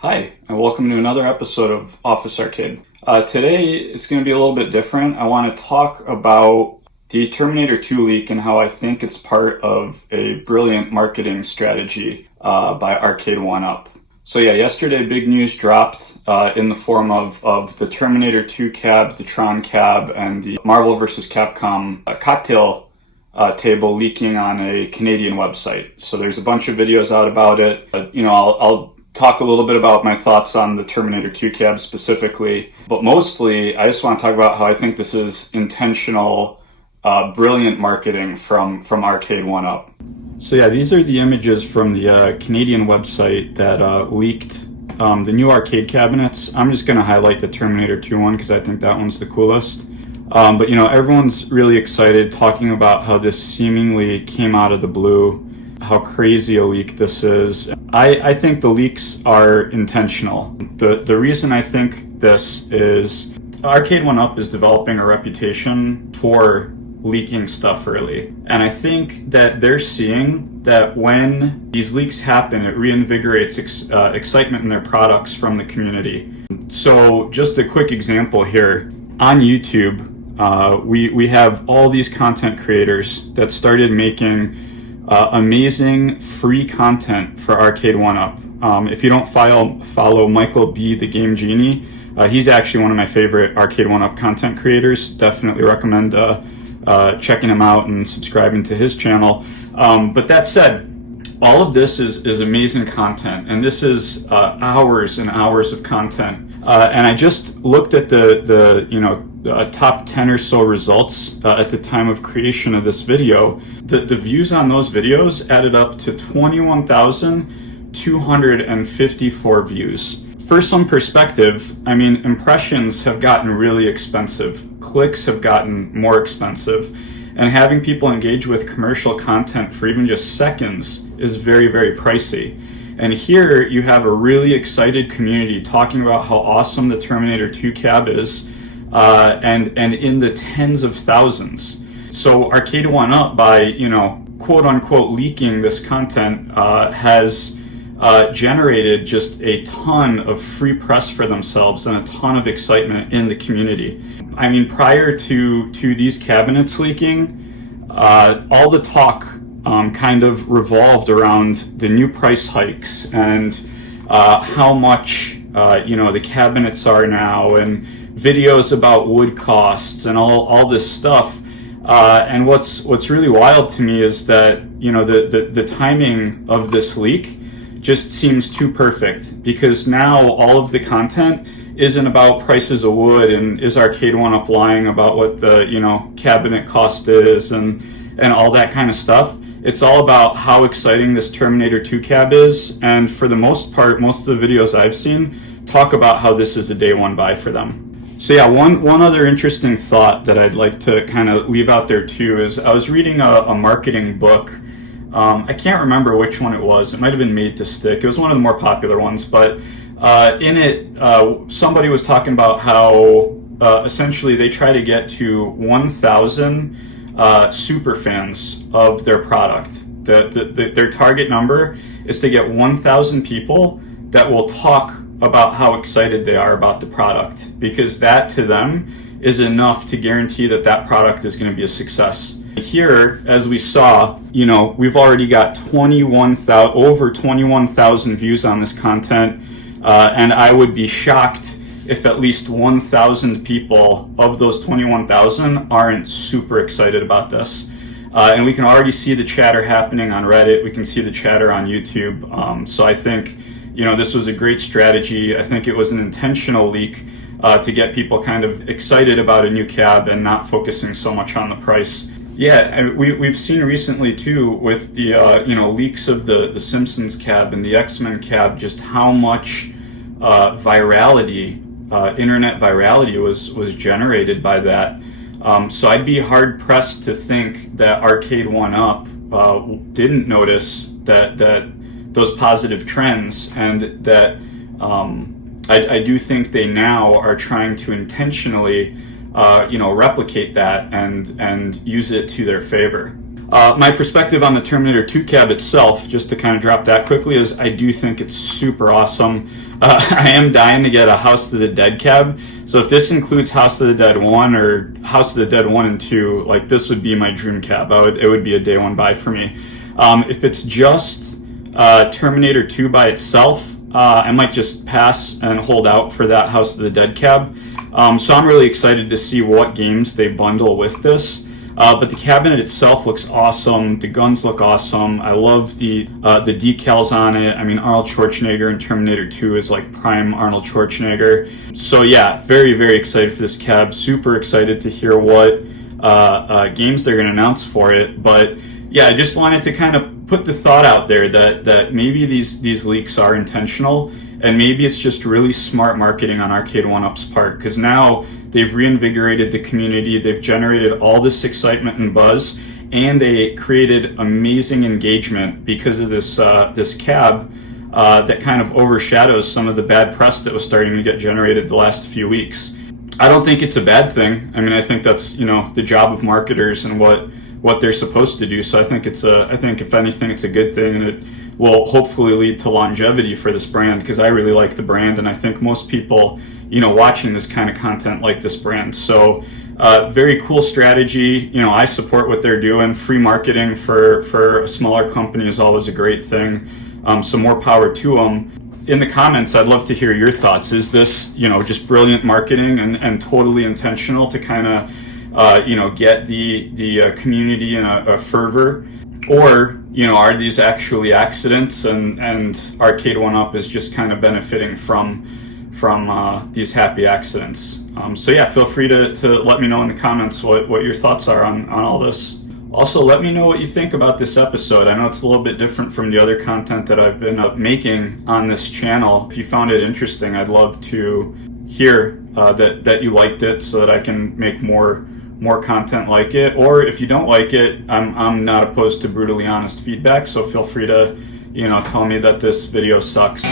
Hi, and welcome to another episode of Office Arcade. Today, it's going to be a little bit different. I want to talk about the Terminator 2 leak and how I think it's part of a brilliant marketing strategy by Arcade1Up. So yeah, yesterday big news dropped in the form of the Terminator 2 cab, the Tron cab, and the Marvel vs. Capcom cocktail table leaking on a Canadian website. So there's a bunch of videos out about it. I'll talk a little bit about my thoughts on the Terminator 2 cab specifically, but mostly I just want to talk about how I think this is intentional, brilliant marketing from Arcade1Up. So yeah, these are the images from the Canadian website that leaked the new arcade cabinets. I'm just going to highlight the Terminator 2 one because I think that one's the coolest. But everyone's really excited talking about how this seemingly came out of the blue, how crazy a leak this is. I think the leaks are intentional. The reason I think this is Arcade1Up is developing a reputation for leaking stuff early. And I think that they're seeing that when these leaks happen, it reinvigorates excitement in their products from the community. So just a quick example here. On YouTube, we have all these content creators that started making amazing free content for Arcade1Up. If you don't follow Michael B, the Game Genie, he's actually one of my favorite Arcade1Up content creators. Definitely recommend checking him out and subscribing to his channel. But that said, all of this is amazing content, and this is hours and hours of content. And I just looked at the top 10 or so results at the time of creation of this video. The views on those videos added up to 21,254 views. For some perspective, impressions have gotten really expensive. Clicks have gotten more expensive. And having people engage with commercial content for even just seconds is very, very pricey. And here you have a really excited community talking about how awesome the Terminator 2 cab is, and in the tens of thousands. So Arcade1Up, by quote unquote leaking this content, has generated just a ton of free press for themselves and a ton of excitement in the community. Prior to these cabinets leaking, all the talk kind of revolved around the new price hikes and how much the cabinets are now, and videos about wood costs and all this stuff. And what's really wild to me is that the timing of this leak just seems too perfect, because now all of the content isn't about prices of wood and is Arcade1Up lying about what the cabinet cost is and all that kind of stuff. It's all about how exciting this Terminator 2 cab is, and for the most part, most of the videos I've seen talk about how this is a day one buy for them. So yeah, one other interesting thought that I'd like to kind of leave out there too is I was reading a marketing book. I can't remember which one it was. It might have been Made to Stick. It was one of the more popular ones, but in it, somebody was talking about how essentially they try to get to 1,000 super fans of their product. Their target number is to get 1,000 people that will talk about how excited they are about the product, because that to them is enough to guarantee that product is going to be a success. Here, as we saw, we've already got over 21,000 views on this content, and I would be shocked if at least 1,000 people of those 21,000 aren't super excited about this. And we can already see the chatter happening on Reddit. We can see the chatter on YouTube. So I think, this was a great strategy. I think it was an intentional leak to get people kind of excited about a new cab and not focusing so much on the price. Yeah, we've seen recently too with the leaks of the Simpsons cab and the X-Men cab, just how much virality, internet virality was generated by that. So I'd be hard pressed to think that Arcade1Up didn't notice that those positive trends, and that I do think they now are trying to intentionally replicate that and use it to their favor. My perspective on the Terminator 2 cab itself, just to kind of drop that quickly, is I do think it's super awesome. I am dying to get a House of the Dead cab. So if this includes House of the Dead 1 or House of the Dead 1 and 2, like this would be my dream cab. It would be a day one buy for me. If it's just Terminator 2 by itself, I might just pass and hold out for that House of the Dead cab. So I'm really excited to see what games they bundle with this. But the cabinet itself looks awesome. The guns look awesome. I love the decals on it. I mean, Arnold Schwarzenegger in Terminator 2 is like prime Arnold Schwarzenegger. So yeah, very, very excited for this cab. Super excited to hear what games they're going to announce for it. But yeah, I just wanted to kind of put the thought out there that maybe these leaks are intentional, and maybe it's just really smart marketing on Arcade1Up's part, because now they've reinvigorated the community, they've generated all this excitement and buzz, and they created amazing engagement because of this cab that kind of overshadows some of the bad press that was starting to get generated the last few weeks. I don't think it's a bad thing. I mean, I think that's, the job of marketers and what they're supposed to do. So I think if anything, it's a good thing, and it will hopefully lead to longevity for this brand, because I really like the brand, and I think most people, watching this kind of content like this brand. So very cool strategy. I support what they're doing. Free marketing for a smaller company is always a great thing. So more power to them. In the comments, I'd love to hear your thoughts. Is this, just brilliant marketing and totally intentional to kind of get the community in a fervor, or are these actually accidents, and Arcade1Up is just kind of benefiting from these happy accidents? So yeah, feel free to let me know in the comments what your thoughts are on all this. Also, let me know what you think about this episode. I know it's a little bit different from the other content that I've been making on this channel. If you found it interesting, I'd love to hear that you liked it, so that I can make more content like it. Or if you don't like it, I'm not opposed to brutally honest feedback, so feel free to tell me that this video sucks.